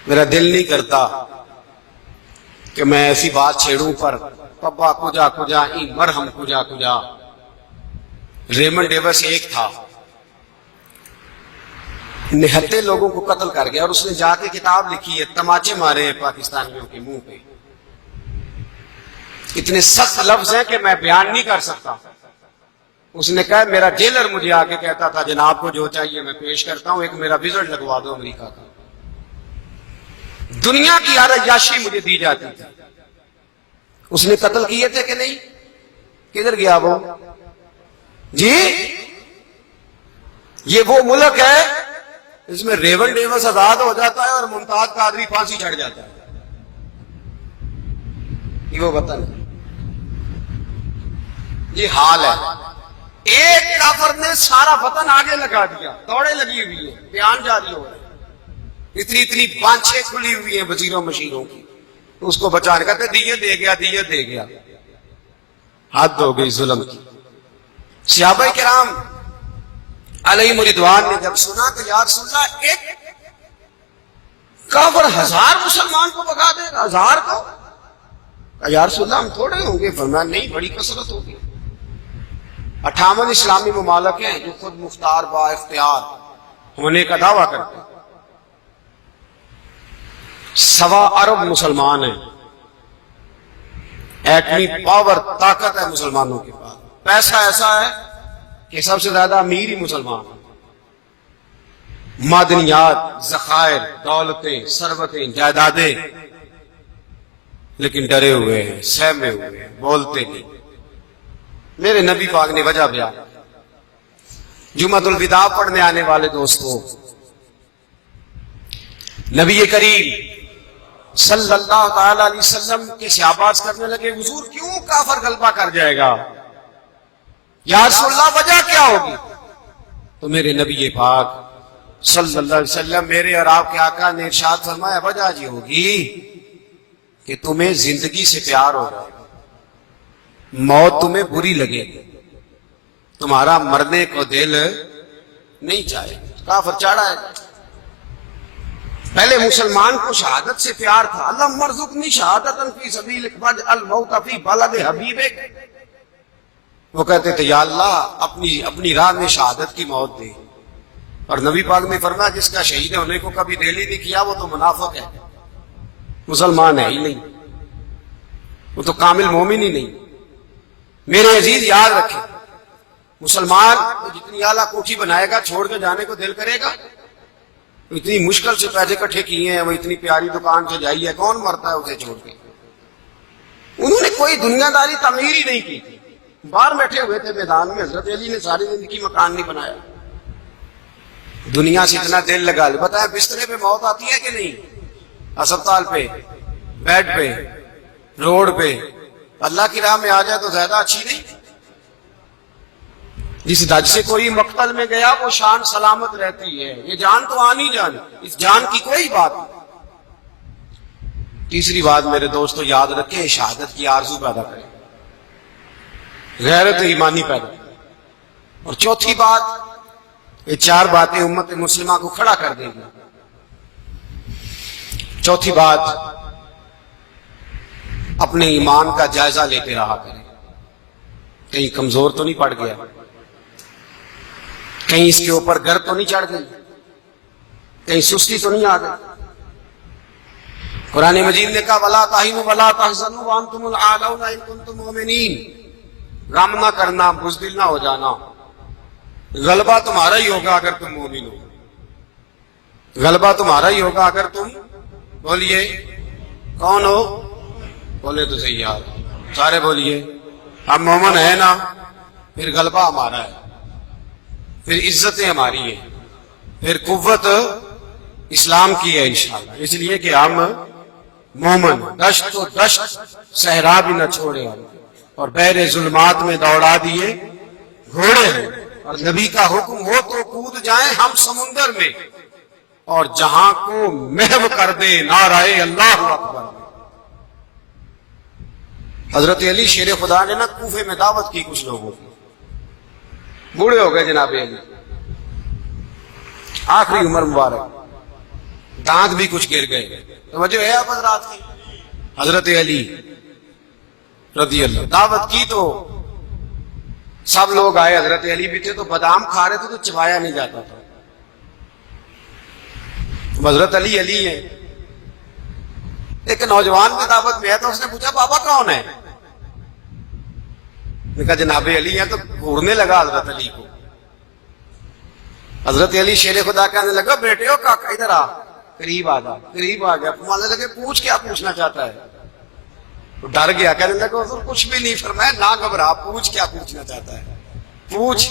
میرا دل نہیں کرتا کہ میں ایسی بات چھیڑوں پر پبا کجا کجا ای مرہم کجا کجا. ریمنڈ ڈیوس ایک تھا، نہتے لوگوں کو قتل کر گیا اور اس نے جا کے کتاب لکھی ہے، تماچے مارے ہیں پاکستانیوں کے منہ پہ. اتنے سخت لفظ ہیں کہ میں بیان نہیں کر سکتا. اس نے کہا میرا جیلر مجھے آ کے کہتا تھا جناب کو جو چاہیے میں پیش کرتا ہوں، ایک میرا وزٹ لگوا دو امریکہ کا. دنیا کی ہر عیاشی مجھے دی جاتی تھی. اس نے قتل کیے تھے کہ نہیں؟ کدھر گیا وہ؟ جی یہ وہ ملک ہے اس میں ریون ڈیوس آزاد ہو جاتا ہے اور ممتاز قادری پھانسی چڑھ جاتا ہے. یہ وہ وطن ہے. یہ حال ہے. ایک کافر نے سارا وطن آگے لگا دیا، دوڑے لگی ہوئی ہے، بیان جاری ہو رہا ہے، اتنی بانچیں کھلی ہوئی ہیں وزیروں مشیروں کی، اس کو بچانے کہتے دیت دے گیا دیت دے گیا. حد ہو گئی ظلم کی. صحابہ کرام علیہم رضوان نے جب سنا کہ یا رسول اللہ ایک کافر 1000 مسلمان کو بھگا دے گا، 1000 کو. یا رسول اللہ ہم تھوڑے ہوں گے؟ فرمایا نہیں، بڑی کثرت ہوگی. 58 اسلامی ممالک ہیں جو خود مختار با اختیار ہونے کا دعویٰ کرتے ہیں. 1.25 ارب مسلمان ہیں. ایٹمی پاور طاقت ہے مسلمانوں کے پاس. پیسہ ایسا ہے کہ سب سے زیادہ امیر ہی مسلمان ہیں. معدنیات، ذخائر، دولتیں، ثروتیں، جائیدادیں، لیکن ڈرے ہوئے ہیں، سہمے ہوئے ہیں، بولتے نہیں. میرے نبی پاک نے وجہ بیان. جمعۃ الوداع پڑھنے آنے والے دوستوں، نبی کریم صلی اللہ تعالی علیہ وسلم کے صحابات کرنے لگے حضور کیوں کافر غلبہ کر جائے گا؟ یا رسول اللہ وجہ کیا ہوگی؟ تو میرے نبی پاک صلی اللہ علیہ وسلم میرے اور آپ کے آقا نے ارشاد فرمایا وجہ یہ ہوگی کہ تمہیں زندگی سے پیار ہو رہا ہے، موت تمہیں بری لگے گی، تمہارا مرنے کو دل نہیں چاہے. کافر چاڑا ہے. پہلے مسلمان کو شہادت سے پیار تھا. اللہ مرزقنی شہادت فی سبیلک واجعل الموت فی بلد حبیبک. وہ کہتے تھے یا اللہ اپنی راہ میں شہادت کی موت دے. اور نبی پاک نے فرمایا جس کا شہید ہونے کو کبھی دل ہی نہیں کیا وہ تو منافق ہے، مسلمان ہے ہی نہیں، وہ تو کامل مومن ہی نہیں. میرے عزیز یاد رکھیں، مسلمان جتنی اعلیٰ کوٹھی بنائے گا چھوڑ کے جانے کو دل کرے گا؟ اتنی مشکل سے پیسے اکٹھے کیے ہیں، وہ اتنی پیاری دکان سے جائی ہے، کون مرتا ہے اسے چھوڑ کے؟ انہوں نے کوئی دنیا داری تعمیر ہی نہیں کی تھی. باہر بیٹھے ہوئے تھے میدان میں. حضرت علی نے ساری زندگی مکان نہیں بنایا. دنیا سے اتنا دل لگا لے. بتایا بسترے پہ موت آتی ہے کہ نہیں؟ اسپتال پہ، بیڈ پہ، روڈ پہ. اللہ کی راہ میں آ جائے تو زیادہ اچھی نہیں. جس دج سے کوئی مقتل میں گیا وہ شان سلامت رہتی ہے. یہ جان تو آنی جان، اس جان کی کوئی بات نہیں. تیسری بات میرے دوستو یاد رکھیں، شہادت کی آرزو پیدا کریں، غیرت ایمانی پیدا کریں. اور چوتھی بات، یہ 4 باتیں امت مسلمہ کو کھڑا کر دیں گی. چوتھی بات، اپنے ایمان کا جائزہ لیتے رہا کریں. کہیں کمزور تو نہیں پڑ گیا، کہیں اس کے اوپر گر تو نہیں چڑھ گئی، کہیں سستی تو نہیں آ گئی. قرآن مجید نے کہا وَلَا تَهِنُوا وَلَا تَحْزَنُوا وَأَنْتُمُ الْأَعْلَوْنَ إِن كُنتُم مُؤْمِنِينَ. غم نہ کرنا، بزدل نہ ہو جانا. غلبہ تمہارا ہی ہوگا اگر تم مومن ہو. غلبہ تمہارا ہی ہوگا اگر تم، بولیے کون ہو؟ بولے تو صحیح یار، سارے بولیے ہم مومن ہیں نا. پھر غلبہ ہمارا ہے، پھر عزتیں ہماری ہیں، پھر قوت اسلام کی ہے انشاءاللہ. اس لیے کہ ہم مومن دشت و دشت صحرا بھی نہ چھوڑے اور بحر ظلمات میں دوڑا دیے گھوڑے ہیں. اور نبی کا حکم ہو تو کود جائیں ہم سمندر میں، اور جہاں کو محو کر دے نعرہ اللہ اکبر. حضرت علی شیر خدا نے نا کوفے میں دعوت کی کچھ لوگوں کی، بوڑھے ہو گئے جناب علی. آخری عمر مبارک, دانت بھی کچھ گر گئے. توجہ ہے آپ حضرات کی. حضرت علی رضی اللہ دعوت کی تو سب لوگ آئے, حضرت علی بھی تھے, تو بادام کھا رہے تھے تو چبایا نہیں جاتا تھا. حضرت علی علی ہے. ایک نوجوان کی دعوت میں ہے تو اس نے پوچھا بابا کون ہے؟ نے کہا جناب علی ہے. تو گھورنے لگا حضرت علی کو. حضرت علی شیر خدا کہنے لگا بیٹے ہو کاکا ادھر آ. قریب آ گیا, قریب آ گیا. فرمانے لگے پوچھ کیا پوچھنا چاہتا ہے؟ تو ڈر گیا, کہنے لگا حضور کچھ بھی نہیں. فرمایا نہ گھبرا, پوچھ کیا پوچھنا چاہتا ہے, پوچھ.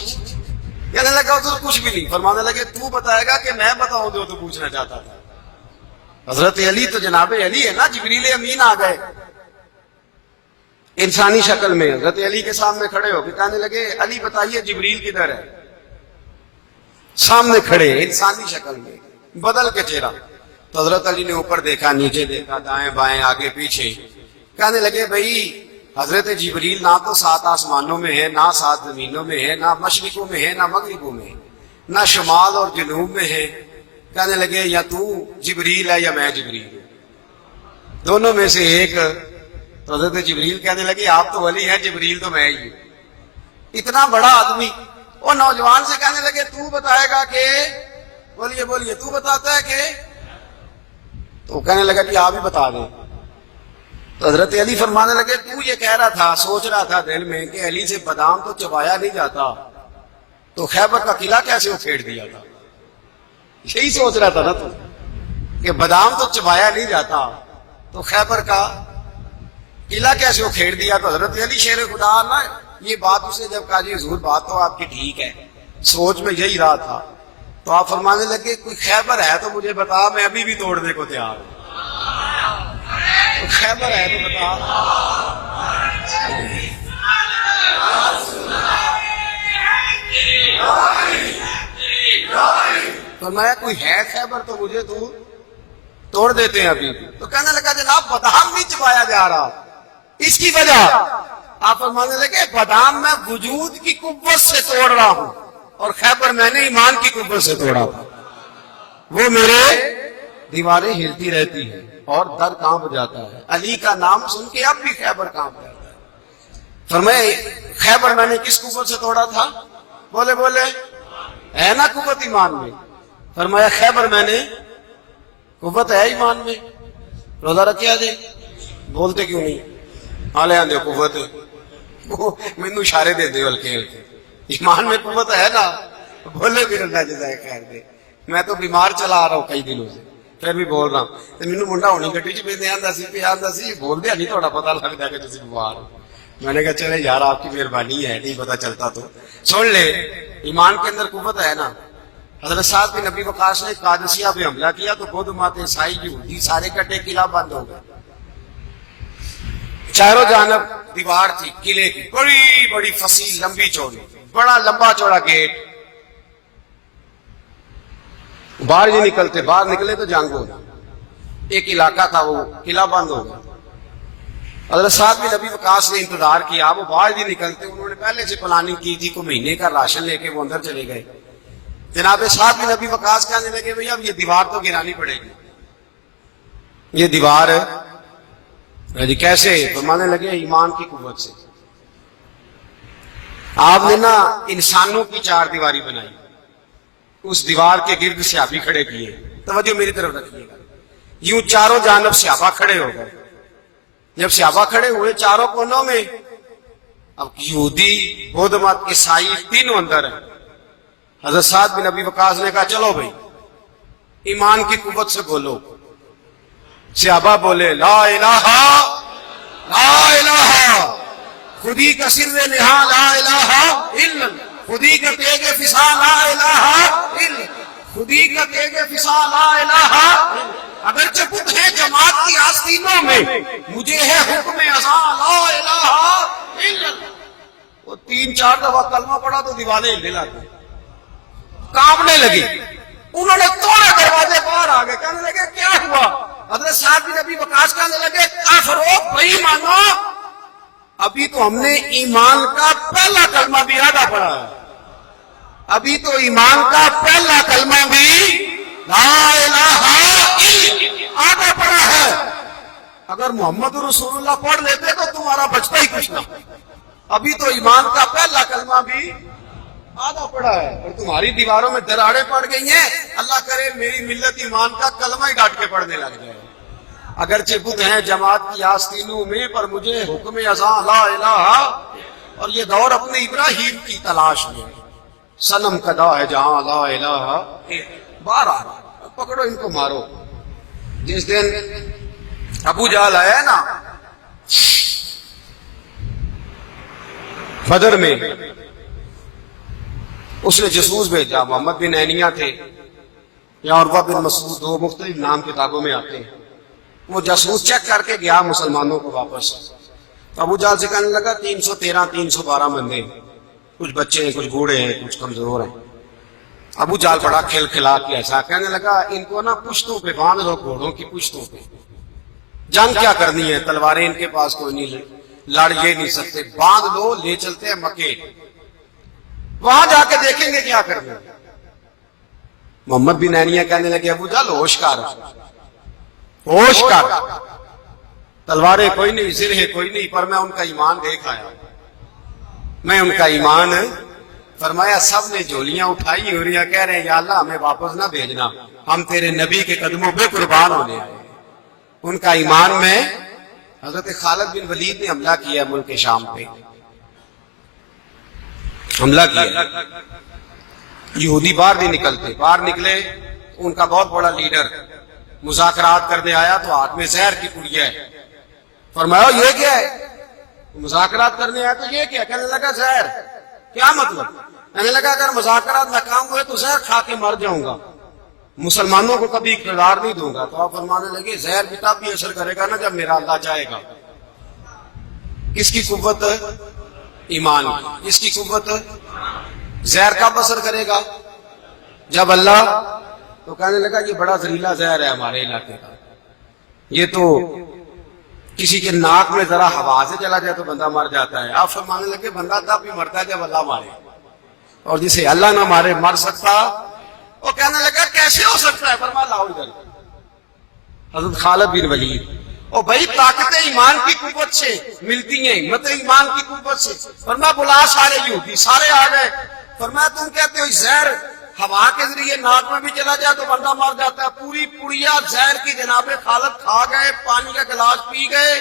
کہنے لگا حضور کچھ بھی نہیں. فرمانے لگے تو بتائے گا کہ میں بتاؤں جو تو پوچھنا چاہتا تھا؟ حضرت علی تو جناب علی ہے نا. جبریل امین آ گئے انسانی شکل میں, حضرت علی کے سامنے کھڑے ہو کے کہنے لگے علی بتائیے جبریل کدھر ہے؟ سامنے کھڑے انسانی شکل میں, بدل کے چہرہ. تو حضرت علی نے اوپر دیکھا, نیچے دیکھا, دائیں بائیں, آگے پیچھے. کہنے لگے بھائی حضرت جبریل نہ تو 7 آسمانوں میں ہے, نہ 7 زمینوں میں ہے, نہ مشرقوں میں ہے, نہ مغربوں میں ہے, نہ شمال اور جنوب میں ہے. کہنے لگے یا تو جبریل ہے یا میں جبریل ہوں, دونوں میں سے ایک. تو حضرت جبریل کہنے لگے آپ تو ولی ہیں, جبریل تو میں ہی ہوں. اتنا بڑا آدمی. وہ نوجوان سے کہنے لگے تو بتائے گا کہ, بولیے بولیے تو بتاتا ہے کہ؟ تو کہنے لگا کہ آپ ہی بتا دیں. تو حضرت علی فرمانے لگے تو یہ کہہ رہا تھا, سوچ رہا تھا دل میں کہ علی سے بادام تو چبایا نہیں جاتا, تو خیبر کا قلعہ کیسے اکھیڑ دیا تھا؟ یہی سوچ رہا تھا نا تو, کہ بادام تو چبایا نہیں جاتا تو خیبر کا قلعہ کیسے اکھیڑ دیا. تو حضرت علی شیر خدا نا یہ بات اسے جب کہا جی حضور بات تو آپ کی ٹھیک ہے, سوچ میں یہی رہا تھا. تو آپ فرمانے لگے کوئی خیبر ہے تو مجھے بتا, میں ابھی بھی توڑنے کو تیار ہوں. تو خیبر ہے تو بتا. فرمایا کوئی ہے خیبر تو مجھے تو توڑ دیتے ہیں ابھی. تو کہنے لگا جناب بادام نہیں چبایا جا رہا, اس کی وجہ. آپ فرمانے لگے بادام میں وجود کی قوت سے توڑ رہا ہوں, اور خیبر میں نے ایمان کی قوت سے توڑا تھا. وہ میرے دیواریں ہلتی رہتی ہیں اور در کانپ جاتا ہے. علی کا نام سن کے اب بھی خیبر کانپ جاتا ہے. فرمائے خیبر میں نے کس قوت سے توڑا تھا؟ بولے بولے ہے نا قوت ایمان میں. فرمایا خیبر میں نے, قوت ہے ایمان میں. روزہ رکھیا جی, بولتے کیوں نہیں؟ حالے آندے قوت مینو اشارے دے دے ہلکے ہلکے. ایمان میں قوت ہے نا, بولے بھی اللہ جزائے خیر دے. میں تو بیمار چلا آ رہا ہوں کئی دنوں سے, پھر بھی بول رہا ہوں. مینو منڈا ہونی گڈی چ پہ آندا سی بول دیا نہیں تھوڑا پتا لگتا کہ تسی بیمار ہو. میں نے کہا چلے یار آپ کی مہربانی ہے, نہیں پتا چلتا تو سن لے. ایمان کے اندر قوت ہے نا. حضرت سعد بن نبی وقاص نے قادسیہ پہ حملہ کیا تو خود مات عیسائی یہودی سارے کٹے, قلعہ بند ہو گئے. چاروں جانب دیوار تھی قلعے کی, بڑی بڑی فصیل لمبی چوڑی, بڑا لمبا چوڑا گیٹ. باہر ہی نکلتے, باہر نکلے تو جنگ ہو گیا. ایک علاقہ تھا وہ قلعہ بند ہو گیا. حضرت سعد بن نبی وقاص نے انتظار کیا, وہ باہر ہی نکلتے. انہوں نے پہلے سے پلاننگ کی تھی, کو مہینے کا راشن لے کے وہ اندر چلے گئے. جناب سعد بن نبی وقاص کہنے لگے بھئی اب یہ دیوار تو گرانی پڑے گی. یہ دیوار جی کیسے؟ فرمانے لگے ایمان کی قوت سے. آپ نے نا انسانوں کی 4 دیواری بنائی, اس دیوار کے گرد صحابی کھڑے کیے. توجہ میری طرف رکھیے گا. یوں چاروں جانب صحابہ کھڑے ہو گئے. جب صحابہ کھڑے ہوئے چاروں کونوں میں, اب یہودی, بودھ مت, عیسائی تینوں اندر ہیں. حضرت سعد بن نبی وقاص نے کہا چلو بھائی ایمان کی قوت سے بولو. صحابہ بولے لا الہ لا الہ, خودی کا سر نہا لا الہ الا, خودی کا تیغ فسا لا الہ الا, خودی کا تیغ فسا لا الہ. اگرچہ خود ہے جماعت کی آستینوں میں, مجھے ہے حکم ازاں لا الہ الا. وہ 3-4 دفعہ کلمہ پڑھا تو دیواریں ہلنے لگی, کانپنے لگی. انہوں نے توڑے دروازے, باہر آ گئے. کہنے لگے کیا ہوا؟ حضرت سعد بن نبی وقاص کہنے لگے کافرو بھائی مانو, ابھی تو ہم نے ایمان کا پہلا کلمہ بھی آدھا پڑھا ہے. ابھی تو ایمان کا پہلا کلمہ بھی لا الہ الا آدھا پڑا ہے. اگر محمد رسول اللہ پڑھ لیتے تو تمہارا بچتا ہی کچھ نہ. ابھی تو ایمان کا پہلا کلمہ بھی آدھا پڑا ہے اور تمہاری دیواروں میں دراڑیں پڑ گئی ہیں. اللہ کرے میری ملت ایمان کا کلمہ ہی ڈانٹ کے پڑھنے لگ جائے. اگرچہ بدھ ہیں جماعت کی آستینوں میں، پر مجھے حکم ازاں لا الہ. اور یہ دور اپنے ابراہیم کی تلاش میں، صنم کدا ہے جہاں لا الہ. باہر آ رہا، پکڑو ان کو مارو. جس دن ابو جہل آیا نا بدر میں، اس نے جاسوس بھیجا. محمد بن عینیہ تھے یا عروہ بن مسعود، دو مختلف نام کتابوں میں آتے ہیں. وہ جاسوس چیک کر کے گیا مسلمانوں کو واپس. ابو جہل سے کہنے لگا 313 312 بندے، کچھ بچے ہیں، کچھ بوڑھے ہیں، کچھ کمزور ہیں. ابو جہل بڑا کھل کھلا کے ایسا کہنے لگا ان کو نا پشتوں پہ باندھ لو، گھوڑوں کی پشتوں پہ. جنگ کیا کرنی ہے، تلواریں ان کے پاس کوئی نہیں، لڑ یہ نہیں سکتے، باندھ لو، لے چلتے ہیں مکے، وہاں جا کے دیکھیں گے کیا کرنا. محمد بن عینیہ کہنے لگے ابو جہل ہوش کر، ہوش کر، تلواریں کوئی نہیں، زرہیں کوئی نہیں، پر میں ان کا ایمان دیکھ آیا، میں ان کا ایمان. فرمایا سب نے جھولیاں اٹھائی اور یہ کہہ رہے ہیں یا اللہ ہمیں واپس نہ بھیجنا، ہم تیرے نبی کے قدموں پہ قربان ہونے آئے. ان کا ایمان میں حضرت خالد بن ولید نے حملہ کیا ملک شام پہ، حملہ کیا. یہودی باہر نہیں نکلتے، باہر نکلے ان کا بہت بڑا لیڈر مذاکرات کرنے آیا تو ہاتھ میں زہر کی پڑیا ہے. فرمایا یہ کیا ہے؟ مذاکرات کرنے آیا تو یہ کیا؟ کہنے لگا زہر. کیا مطلب؟ کہنے لگا اگر مذاکرات ناکام ہوئے تو زہر کھا کے مر جاؤں گا، مسلمانوں کو کبھی اقتدار نہیں دوں گا. تو آپ فرمانے لگے زہر بھی تب بھی اثر کرے گا نا جب میرا اللہ چاہے گا. کس کی قوت؟ ایمان کی. اس کی قوت زہر کب اثر کرے گا؟ جب اللہ. تو کہنے لگا یہ بڑا زہریلا زہر ہے ہمارے علاقے کا، یہ تو کسی کے ناک میں ذرا ہوا سے چلا جائے تو بندہ مر جاتا ہے. آپ فرمانے لگے بندہ تب بھی مرتا ہے جب اللہ مارے، اور جسے اللہ نہ مارے مر سکتا. وہ کہنے لگا کیسے ہو سکتا ہے؟ فرمایا لاؤ ادھر. حضرت خالد بن ولید. او بھائی طاقت ایمان کی قوت سے ملتی ہیں، ہمت ایمان کی قوت سے. فرمایا بلا سارے یہودی، سارے آ گئے. فرمایا تم کہتے ہو زہر ہوا کے ذریعے ناک میں بھی چلا جائے تو بندہ مر جاتا ہے. پوری پڑیا زہر کی جناب خالد کھا گئے، پانی کا گلاس پی گئے،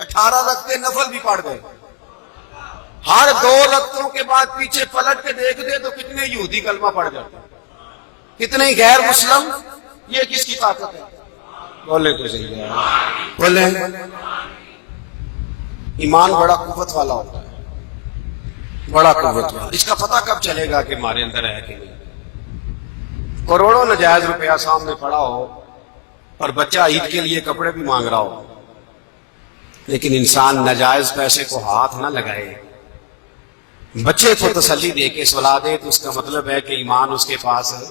18 رکعتیں نفل بھی پڑھ گئے. ہر 2 رکعتوں کے بعد پیچھے پلٹ کے دیکھ دے تو کتنے یہودی کلمہ پڑھ جاتے، کتنے غیر مسلم. یہ کس کی طاقت ہے؟ بولے تو صحیح ہے، بولے. ایمان بڑا قوت والا ہوتا ہے، بڑا قوت والا. اس کا پتہ کب چلے گا کہ ہمارے اندر ہے کہ نہیں؟ کروڑوں ناجائز روپیہ سامنے پڑا ہو اور بچہ عید کے لیے کپڑے بھی مانگ رہا ہو، لیکن انسان ناجائز پیسے کو ہاتھ نہ لگائے، بچے کو تسلی دے کے سلا دے تو اس کا مطلب ہے کہ ایمان اس کے پاس ہے.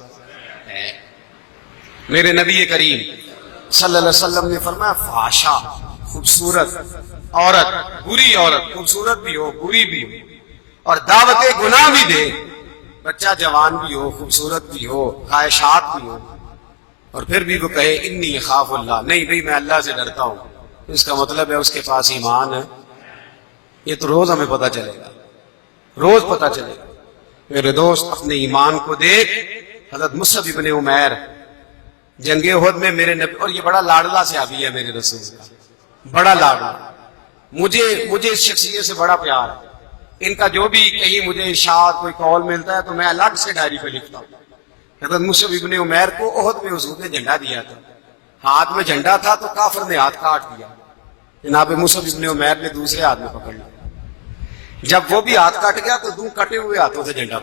میرے نبی کریم صلی اللہ علیہ وسلم نے فرمایا فحاشا، خوبصورت عورت، بری عورت، خوبصورت بھی ہو بری بھی ہو اور دعوت گناہ بھی دے، بچہ جوان بھی ہو خوبصورت بھی ہو خواہشات بھی ہو، اور پھر بھی وہ کہے انی خاف اللہ، نہیں بھائی میں اللہ سے ڈرتا ہوں، اس کا مطلب ہے اس کے پاس ایمان ہے. یہ تو روز ہمیں پتہ چلے گا، روز پتہ چلے گا. میرے دوست اپنے ایمان کو دیکھ. حضرت مصعب ابن عمیر جنگ احد میں میرے نبی، اور یہ بڑا لاڈلا صحابی ہے میرے رسول کا، بڑا لاڈلا. مجھے اس شخصیت سے بڑا پیار ہے. ان کا جو بھی کہیں مجھے ارشاد کوئی قول ملتا ہے تو میں الگ سے ڈائری پہ لکھتا ہوں. حضرت مصعب ابن عمیر کو احد میں حضور نے جھنڈا دیا تھا، ہاتھ میں جھنڈا تھا تو کافر نے ہاتھ کاٹ دیا. جناب مصعب ابن عمیر نے دوسرے ہاتھ میں پکڑ لیا. جب وہ بھی ہاتھ کٹ گیا تو 2 کٹے ہوئے ہاتھوں سے جھنڈا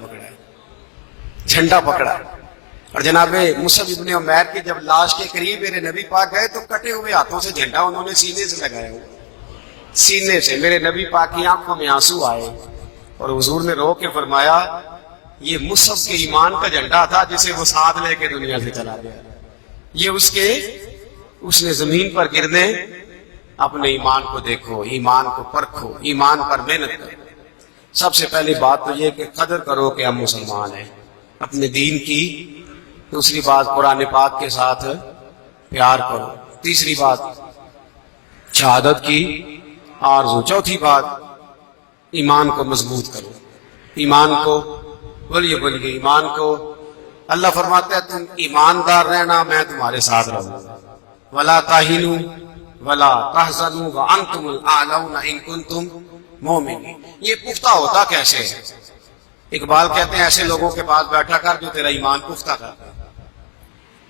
پکڑا. اور جناب مصعب ابن عمیر کے جب لاش کے قریب میرے نبی پاک گئے تو کٹے ہوئے ہاتھوں سے جھنڈا انہوں نے سینے سے لگایا، سینے سے. میرے نبی پاک کی آنکھوں میں آنسو آئے اور حضور نے رو کے فرمایا یہ مصعب کے ایمان کا جھنڈا تھا جسے وہ ساتھ لے کے دنیا سے چلا گیا. یہ اس نے زمین پر گرنے. اپنے ایمان کو دیکھو، ایمان کو پرکھو، ایمان پر محنت کرو. سب سے پہلی بات تو یہ کہ قدر کرو کہ ہم مسلمان ہیں. اپنے دین کی. دوسری بات قرآن پاک کے ساتھ پیار کرو. تیسری بات شہادت کی آرزو. چوتھی بات ایمان کو مضبوط کرو. ایمان کو بولیے ایمان کو. اللہ فرماتا ہے تم ایماندار رہنا میں تمہارے ساتھ رہوں گا. ولا تہنوا ولا تحزنوا وانتم الاعلون ان کنتم مؤمنین. یہ پختہ ہوتا کیسے ہے؟ اقبال کہتے ہیں ایسے لوگوں کے پاس بیٹھا کر جو تیرا ایمان پختہ کر.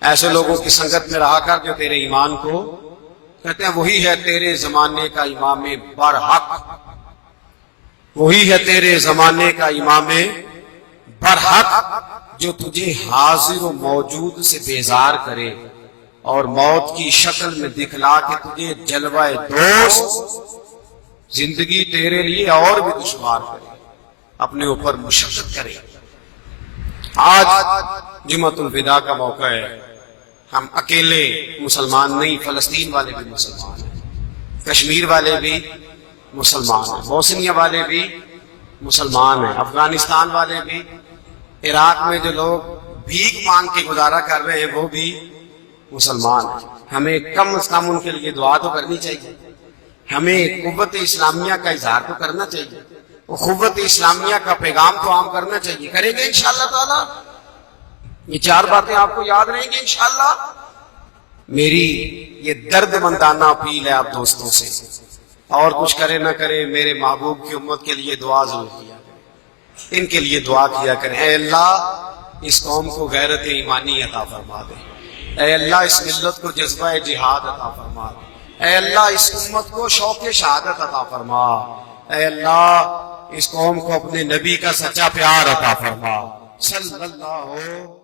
ایسے لوگوں کی سنگت میں رہا کر جو تیرے ایمان کو کہتے ہیں وہی ہے تیرے زمانے کا امام برحق. وہی ہے تیرے زمانے کا امام برحق جو تجھے حاضر و موجود سے بیزار کرے اور موت کی شکل میں دکھلا کے تجھے جلوہ دوست زندگی تیرے لیے اور بھی دشوار کرے, اپنے اوپر مشقت کرے. آج جمعۃ الوداع کا موقع ہے. ہم اکیلے مسلمان نہیں, فلسطین والے بھی مسلمان ہیں, کشمیر والے بھی مسلمان ہیں, بوسنیا والے بھی مسلمان ہیں, افغانستان والے بھی, عراق میں جو لوگ بھیک مانگ کے گزارا کر رہے ہیں وہ بھی مسلمان ہیں. ہمیں کم از کم ان کے لیے دعا تو کرنی چاہیے. ہمیں قوت اسلامیہ کا اظہار تو کرنا چاہیے. قوت اسلامیہ کا پیغام تو عام کرنا چاہیے. کریں گے انشاءاللہ تعالی. یہ 4 باتیں آپ کو یاد رہیں گی انشاءاللہ. میری یہ درد مندانہ اپیل ہے آپ دوستوں سے, اور کچھ کرے نہ کرے میرے محبوب کی امت کے لیے دعا ضرور کیا کریں. ان کے لیے دعا کیا کریں. اے اللہ اس قوم کو غیرت ایمانی عطا فرما دے. اے اللہ اس ملت کو جذبہ جہاد عطا فرما دے. اے اللہ اس امت کو شوق شہادت عطا فرما. اے اللہ اس قوم کو اپنے نبی کا سچا پیار عطا فرما. صلی اللہ